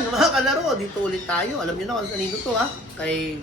Ayan, mga kalaro, dito ulit tayo. Alam niyo na kung kanino to ha.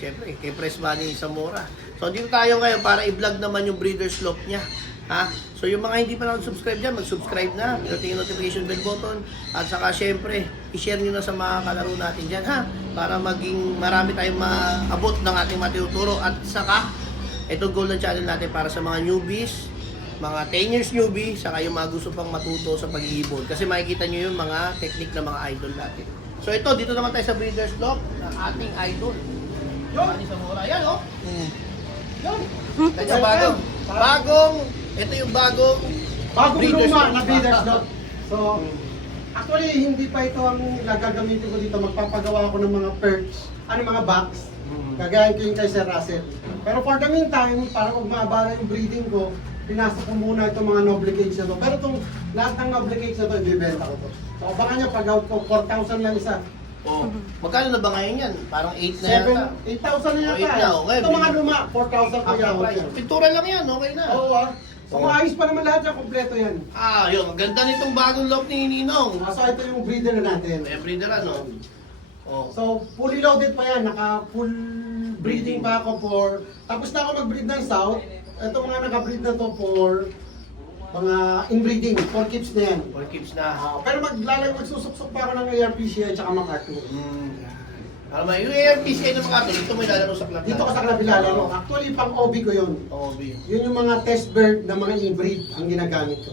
Siyempre, kay Press Money Zamora. So, dito tayo ngayon para i-vlog naman yung breeder slope niya. Ha? So, yung mga hindi pa nakasubscribe dyan, mag-subscribe na. Pinutin yung notification bell button. At saka, syempre, i-share nyo na sa mga kalaro natin dyan, ha? Para maging marami tayong maabot ng ating matuturo. At saka, itong goal ng channel natin para sa mga newbies, mga 10 years newbie, saka yung mga gusto pang matuto sa pag-iibon. Kasi makikita nyo yung mga technique ng mga idol natin. So ito, dito naman tayo sa breeder's block ng ating idol. Yung Zamora. Yan, oh. Yan. Kanya ito yung bagong breeder's luma block. na breeder's block. So, actually, hindi pa ito ang nagagamitin ko dito. Magpapagawa ako ng mga perch, mga box. Gagayin ko yung kay Sir Russell. Pero for the meantime, para kung maabala yung breeding ko, pinasok ko muna itong mga noble cakes na to. Pero itong lahat ng noble cakes na to, ibibenta ko to. So, abangan nyo, pag-out ko, 4,000 lang isa. Oh. Magkano na ba ngayon yan? Parang 8 na yata. 8,000 na yata. 8 na, okay. Ito mga luma, 4,000 pa yan. Pintura lang yan, okay na. Oo So, maayos pa naman lahat yan, kompleto yan. Yun. Ang ganda nitong bagong lock ni Ninong. So, ito yung breeder na natin. May breeder ano? Oh. So, fully loaded pa yan. Naka-full breeding pa ako for... Tapos na ako mag-breed ng south. Ito mga naka-breed na to for mga inbreeding. For keeps na yan. For keeps na. Pero magsusuksok pa ako ng ARPCA at saka MacArthur. Alam yung ARPCA ng MacArthur, dito mo ilalaro sa club. Dito ko sa club ilalaro. Actually, pang OB ko yun. OB. Yun yung mga test bird na mga inbreed ang ginagamit ko.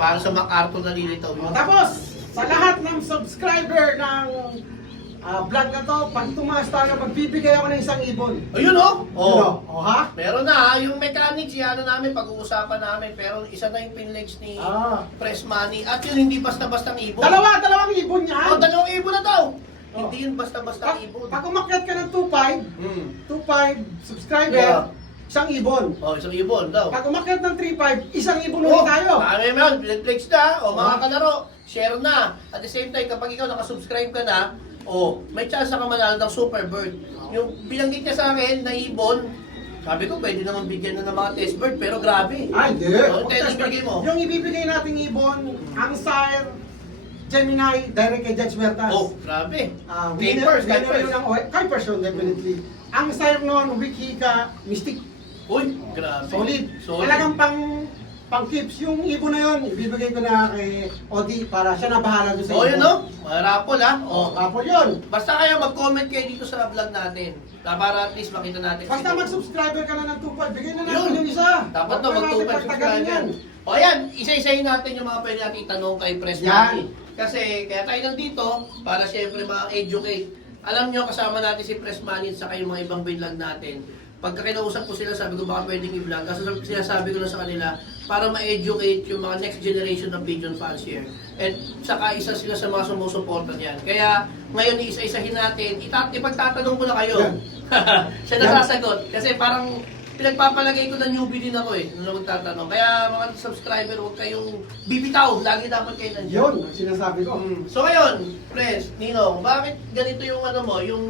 Para sa MacArthur na nilitaw yun. Tapos, sa lahat ng subscriber ng vlog na to, pag tumaas tayo, magbibigay ako ng isang ibon. Ayun oh! Oh, ha? Meron na yung mechanics, yan namin, pag-uusapan namin. Pero isa na yung pinlegs ni Press Money. At yun, hindi basta-bastang ibon. Dalawang ibon yan. Dalawang ibon na daw. Hindi yun basta-bastang ibon. Pag umakyat ka ng 2.5 subscriber, isang ibon. Isang ibon daw. Pag umakyat ng 3.5, isang ibon ulit tayo. Marami man, pinlegs na. Mga kalaro, share na. At the same time, kapag ikaw nakasubscribe ka na, may chance ka manalo ng Super Bird. Yung binanggit niya sa akin na ibon, sabi ko pwede naman bigyan na ng mga test bird, pero grabe. Ay, hindi. Yung Yung ibibigay nating ibon, ang sire, Gemini, direct kay Judge Mertas. Grabe. Kuipers yun ang Kuipers yun, definitely. Ang sire nun, Wikika, Mystic. Uy, grabe. Solid. Talagang pang tips, yung ibon na yun, ibibigay ko na kay Odi para siya na bahala doon sa ibon. Yun no? Marapol ha? Rapol yun. Basta kayo mag-comment kayo dito sa vlog natin. Para at least makita natin. Basta mag-subscriber ka na ng 2.5, bigay na natin yung isa. Dapat na mag-2.5 subscriber. Ayan, isa-isahin natin yung mga pwede natin itanong kay Press Money. Kasi kaya tayo nandito para syempre ma-educate. Alam nyo, kasama natin si Press Money at saka yung mga ibang vlog natin. Pagka kinausap ko sila, sabi ko baka pwedeng i-vlog. Kasi sinasabi ko na sa kanila, para ma-educate yung mga next generation ng pigeon fans here. And saka isa sila sa mga sumusuporta niyan. Kaya ngayon isa-isahin natin, ipagtatanong ko na kayo. Siya nasasagot. Kasi parang pinagpapalagay ko na newbie din ako nung magtatanong. Kaya mga subscriber, huwag kayong bibitaw. Lagi dapat kayo nandiyan. Yun, ang sinasabi ko. So ngayon, Press, Ninong, bakit ganito yung yung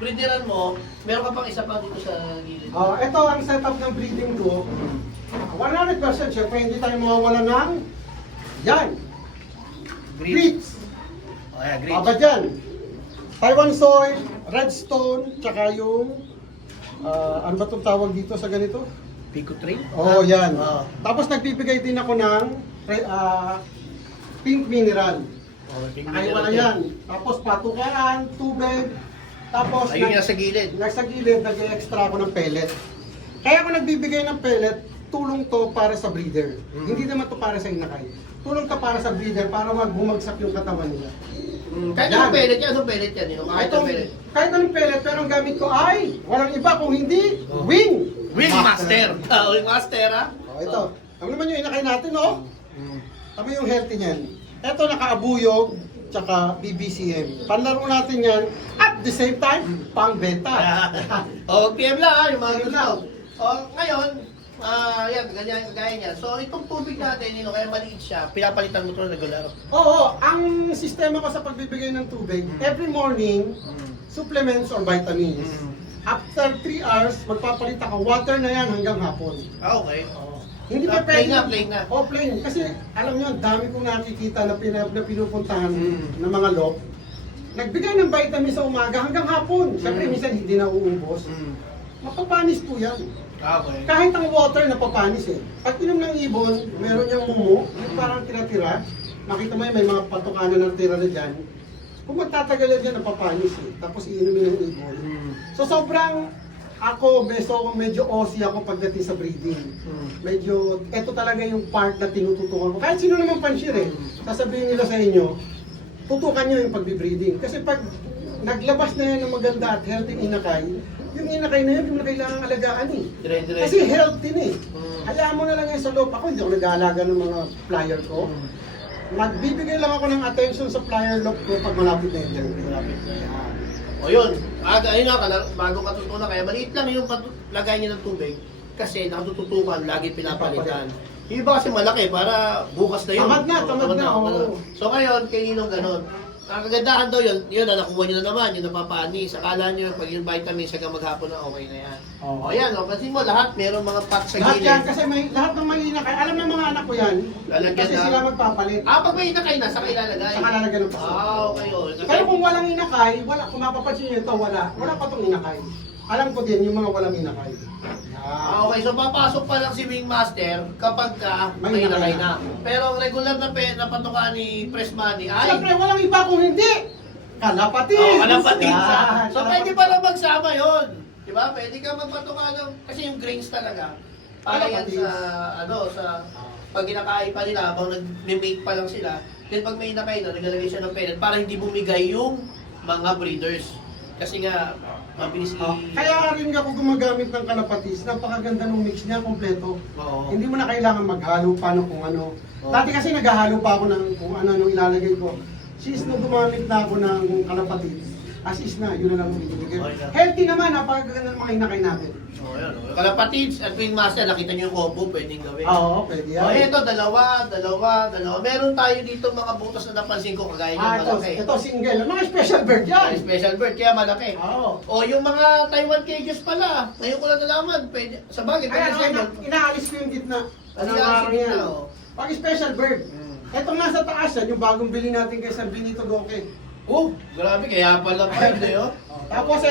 breederan mo, meron ka pang isa pa dito sa gilid? Ito ang setup ng breeding ko. 100% syempre hindi tayo mawawala ng yan. Grits. Grits. Babad yan. Taiwan soy, redstone, tsaka yung ano ba itong tawag dito sa ganito? Pico tree? Yan. Tapos nagbibigay din ako ng pink mineral. Nakaiwala yan. Tapos patukaan, tubig. Tapos ayun sa gilid. Nasa gilid, nag-extra ako ng pellet. Kaya ako nagbibigay ng pellet, tulong to para sa breeder. Hindi naman to para sa inakay. Tulong to para sa breeder para wag bumagsak yung katawan nila. Kahit anong pellet yan? Anong pellet yan? Kahit anong pellet, pero ang gamit ko ay walang iba kung hindi wing. Wing Master. Wing Master ha? Ito. Tama naman yung inakay natin, no? Tama yung healthy niyan. Ito nakaabuyog, tsaka BBCM. Panlaro natin yan, at the same time, pang-benta. PM lang ha, yung mga gusto. Ngayon, yan, ganyan, kagaya niya. So, itong tubig natin, kaya maliit siya, pinapalitan mo ito na regular. Oo, ang sistema ko sa pagbibigay ng tubig, every morning, supplements or vitamins. After 3 hours, magpapalit ako, water na yan hanggang hapon. Okay. Hindi pa Plain pwede. na, plain na. Plain. Kasi alam nyo, dami kong nakikita na pinupuntahan ng mga lock. nagbigay ng vitamin sa umaga hanggang hapon. Siyempre, minsan hindi na uubos. Mapapanis po yan. Okay. Kahit ang water napapanis eh. Pag inom ng ibon, meron niyang mumu, yung parang tira-tira. Makita mo yun, may mga patukanan na tira na dyan. Kung magtatagal yan, napapanis eh. Tapos iinumin ng ibon. So sobrang, ako, beso, medyo OC ako pagdating sa breeding. Medyo, eto talaga yung part na tinututukan ko. Kahit sino naman pansyir eh. Sasabihin nila sa inyo, tutukan nyo yung pagbe-breeding. Kasi pag naglabas na yan ng maganda at healthy inakay, yung inakay na yun, yung na kailangang alagaan eh. Dire-diretso. Kasi healthy na eh. Hayaan mo na lang yan sa loob. Ako, hindi ako nag-aalaga ng mga flyer ko. Magbibigay lang ako ng attention sa flyer lock ko pag malapit na yung Malapit na yan. O yun, ayun nga, bago katutunan, kaya maliit lang yung lagay niya ng tubig kasi nakatututukan, lagi pinapalitan. Yung iba kasi malaki, para bukas na yun. Tamad na, oo. So ngayon, kay Ninong ganun. Ang kagandahan daw yun, nakuha nyo na naman, yung napapanis. Akala nyo, pag yung vitamins hanggang maghapon na okay na yan. O yan, kasi mo lahat, meron mga pots sa Lahat gilid. yan, kasi lahat ng may inakay, alam ng mga anak ko yan, Lalagyan kasi na. sila magpapalit. Pag may inakay na, saka ilalagay. Saka lalagyan ng paso. Okay yun. Pero kung walang inakay, kung mapapansin nyo ito, wala pa itong inakay. Alam ko din yung mga walang inakay. Okay, so papasok pa lang si Wingmaster kapag may May inakay inakay na. Pero ang regular na patuka ni Press Money ay... Siyempre, walang iba kung hindi. Kalapatids! Kalapatids, Yan, So pwede pa lang magsama yun. Diba? Pwede ka magpatuka ng... Kasi yung grains talaga. Para yan Kalapatids. sa... Pag kinakain pa nila, habang nag-make pa lang sila, then pag may inakay na, naglalagay siya ng pellet para hindi bumigay yung mga breeders. Kasi nga, mabilis Kaya rin ako gumagamit ng kalapatis. Napakaganda ng mix niya, kompleto. Oo. Hindi mo na kailangan maghalo pa ng kung ano. Oo. Dati kasi naghahalo pa ako ng kung ano ilalagay ko. Since nung gumamit na ako ng kalapatis, as is na, yun na lang ang ibibigay. Okay. Healthy naman, napakaganda ng mga inakay natin. Oh, yan. Kalapatids at Wingmaster, nakita niyo yung combo, pwedeng gawin. Oo, pwede yan. Oh, ito, dalawa. Meron tayo dito mga butas na napansin ko, kagaya ng malaki. Ito single. Mga special bird yan. Ay, special bird, kaya malaki. Oo. O, yung mga Taiwan cages pala, ngayon ko lang nalaman, pwede, sa bagay, Kaya pwede sa'yo. inaalis ko yung gitna. Ano Ang yung araw gitna, yan. oh? Pag special bird. Ito nga sa taas yan, yung bagong bili natin kay San Benito Goke. Oh, grabe, kaya pala pa yun, Tapos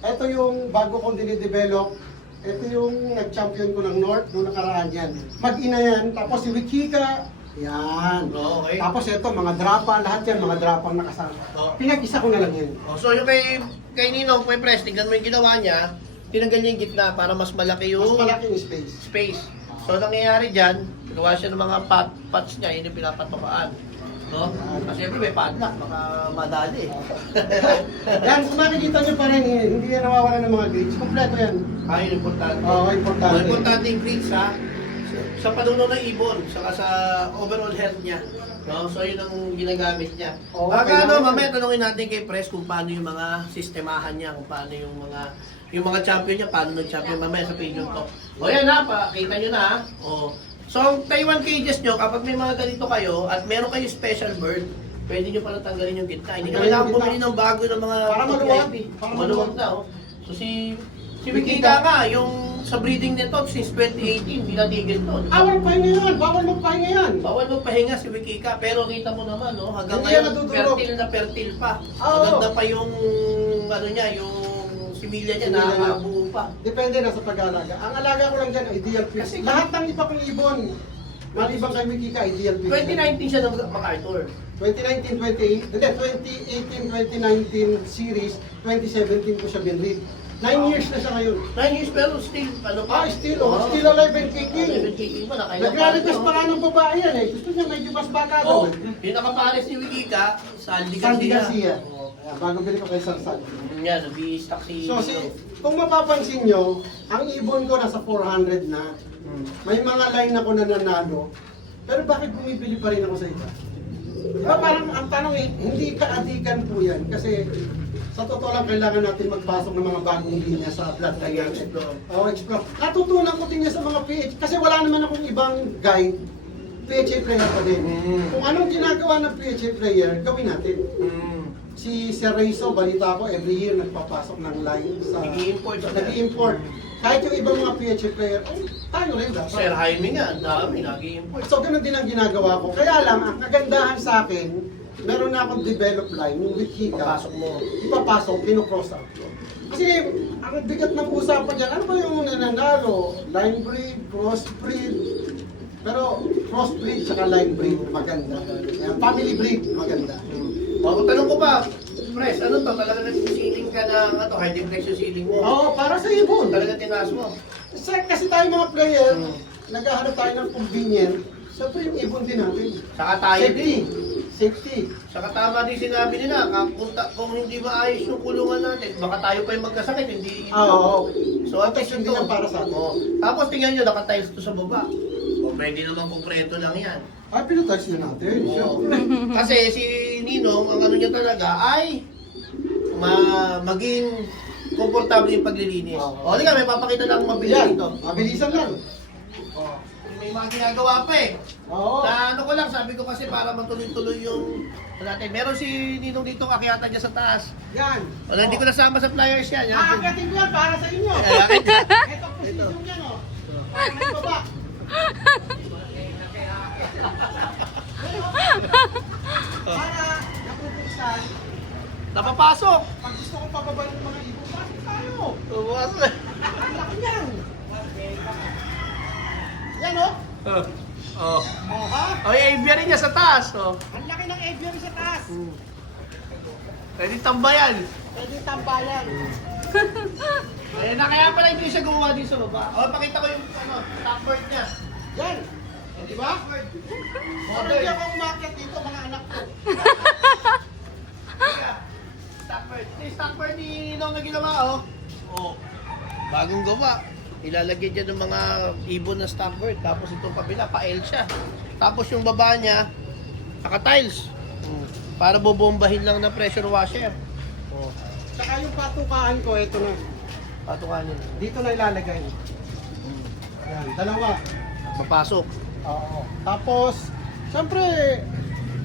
ito yung bago kong dinidevelop. Ito yung nag-champion ko ng North noong nakaraan yan. Mag-ina yan, tapos si Wikika, yan. Okay. Tapos ito, mga drapa, lahat yan, mga drapang nakasama. Oo. Pinag-isa ko na lang yan. Oh, so yung kay Ninong, kay Press, tingnan mo yung ginawa niya, tinanggal niya yung gitna para mas malaki yung Mas malaking space. space. So, nangyayari dyan, gawa siya ng mga pots niya, yun yung pinapatukaan. No? Kasi siyempre may padlock, baka madali. Yan, kung makikita nyo pa rin, hindi yan nawawala ng mga grades. Kompleto yan. Ayun, importante. Oo, importante. Ang importante yung grades, ha? Sa panuno ng ibon, saka sa overall health niya. No? So, yun ang ginagamit niya. Oo, Baka kailangan- mamaya tanongin natin kay Press kung paano yung mga sistemahan niya, kung paano yung mga champion niya, paano nag-champion mamaya sa Pigeon Talk. O yan ha, pakita nyo na ha. O. So, ang Taiwan cages nyo, kapag may mga ganito kayo at meron kayo special bird, pwede nyo palang tanggalin yung gitna. Hindi ka Tanggalin kailangan yung bumili gitna. ng bago ng mga Para maluwag. VIP. Para Maluwag maluwag. na. Oh. So, si Wikita nga, yung sa breeding nito since 2018, hindi natigil to. Bawal pahinga yan, bawal magpahinga yan. Bawal magpahinga si Wikika, pero kita mo naman, no, hanggang Hindi yan ngayon, natutulog. fertile pa. Oo. Maganda pa yung, ano niya, yung similya niya, Similya niya. nakabuo pa. Depende na sa pag-aalaga. Ang alaga ko lang dyan, ideal fish. Kasi- Lahat ng iba kong ibon, malibang kay Wikika, ideal fish. 2019 siya ng MacArthur. 2019, 2019 series, 2017 ko siya binread. 9 years na siya ngayon. 9 years pero still, ano pa? Still alive and kicking. Alive and kicking pa, nakailan Nagre-request pa nga ng babae yan eh. Gusto niya medyo mas baka Oh, daw. yung nakapares ni Wikika, Sandy Sandy Garcia. Oh. Ayan, bago bili ko kay Sarsan. Yan, nag-i-stock si... So, kung mapapansin nyo, ang ibon ko nasa 400 na. May mga line ako na nanalo. Pero bakit bumibili pa rin ako sa iba? Diba parang ang tanong eh, hindi ka-adikan po yan. Kasi sa totoo lang kailangan natin magpasok ng mga bagong linya sa bloodline natin. Oo, explore. Natutunan ko din niya sa mga PH. Kasi wala naman akong ibang guide. PHA player pa din. Kung anong ginagawa ng PHA player, gawin natin. Si Sir Reiso, balita ko, every year nagpapasok ng line sa... Nag-i-import siya. Nag-i-import. Kahit yung ibang mga PHA player, ay, tayo rin dapat. Sir Jaime nga, ang dami, nag-i-import. So, ganun din ang ginagawa ko. Kaya lang, ang kagandahan sa akin, meron na akong develop line, yung with hika, Papasok mo. ipapasok, kinocross out ko. Kasi, ang bigat ng usapan dyan, ano ba yung nananalo? Line breed, crossbreed, pero crossbreed saka line breed, maganda. Family breed, maganda. O, tanong ko ba, Pres, ano to? Talaga nagsiling ka ng ano, high deflection ceiling mo? Oo, para sa ibon. Talaga tinaas mo? Kasi tayo mga player, naghahanap tayo ng convenient, siyempre yung ibon din natin. Saka tayo Safety. din. Safety. Saka tama din sinabi nila, kung hindi maayos yung kulungan natin, baka tayo pa yung magkasakit, hindi. Oo. So, at least Hindi ito. lang para sa atin. Oo. Tapos tingnan nyo, naka-tiles to sa baba. O, pwede naman kumpleto lang yan. Ay, pinatouch na natin. Oo. Siyempre. Kasi si Ninong, ang ano niya talaga ay maging komportable yung paglilinis. Oo. O, halika, may papakita lang mabilis Yan, dito. mabilisan lang. O, may mga ginagawa pa eh. Oo. Na ano ko lang, sabi ko kasi para matuloy-tuloy yung natin. Meron si Ninong dito akyata dyan sa taas. Yan. Wala, hindi ko nasama sa flyers yan. Yan. Aakatin ko yan para sa inyo. Ayan. Ito position yan, oh. Para sa baba. Para napupuksan, Napapasok. pag gusto kong pababalan ng mga ibon, pasok tayo. Tumas. Ang laki niyan. Yan, oh. Oh. Oh, ha? Oh, yung aviary niya sa taas. Oh. Ang laki ng aviary sa taas. Pwede tambayan. Pwede tambayan. Eh, na kaya pala hindi siya gumawa dito sa baba. Oh, pakita ko yung ano, top bird niya. Yan. Oh, Di ba? Kung hindi ako umakyat dito, mga anak ko. Top bird. Yung top bird ni Ninong na ginawa, oh. Oh. Bagong gawa. Ilalagyan dyan ng mga ibon na stock bird. Tapos itong kabila, pa-L siya. Tapos yung baba niya, naka-tiles. Para bubombahin lang ng pressure washer. Oh. Saka yung patukaan ko, ito na. Patukanin. Dito na ilalagay. Yan, dalawa. Papasok. Oo. Tapos, siyempre,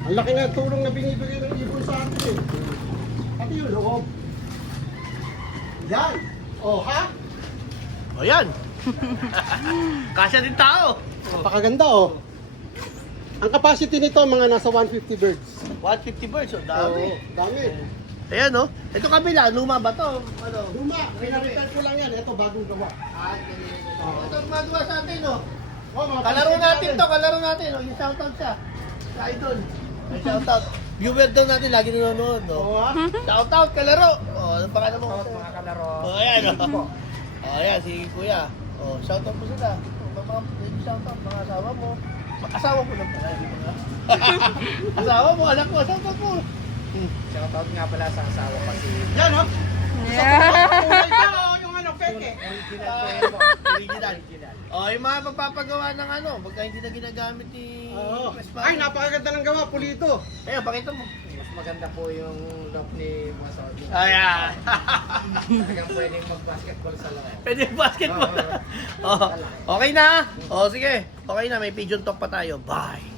ang laki na tulong na binibigay ng ibon sa atin eh. Pati yung loob. Yan. Oh, ha? O yan. Kasya din tao. Napakaganda oh. Ang capacity nito mga nasa 150 birds. 150 birds, oh, dami. Oo, dami. Ayan, oh. Ito kabila, luma ba to? Ano? Luma, pinarepair ko lang yan. Ito bagong gawa. Ito gumagawa sa atin, oh. Oh, mga Kalaro capacity natin to, kalaro natin. Oh. Yung shoutout siya. Sa idol. May shoutout. Viewer daw natin, lagi nanonood, Oo no? ha? Shoutout, kalaro. Oh, ano pa ka mo? Mga kalaro. Oh, ayan, oh. Oh, ayan, si Kuya. Oh, shoutout mo sila. Oh, mga shoutout, mga asawa mo. Asawa ko lang pala, hindi ko na. Asawa mo, anak ko, shoutout mo. Shoutout nga pala sa asawa ko si Yan oh. Kulay ka oh, yung ano, peke. Original. Oh, yung mga pagpapagawa ng ano, pagka hindi na ginagamit ni Oo. Press Buddy. Ay, napakaganda ng gawa, pulito. Ayun, pakita mo. mas maganda po yung look ni Boss Orly. Ayan. Talagang pwedeng mag-basketball sa loob. Pwede yung basketball. Oh, okay na. Oh, sige. Okay na, may pigeon talk pa tayo. Bye.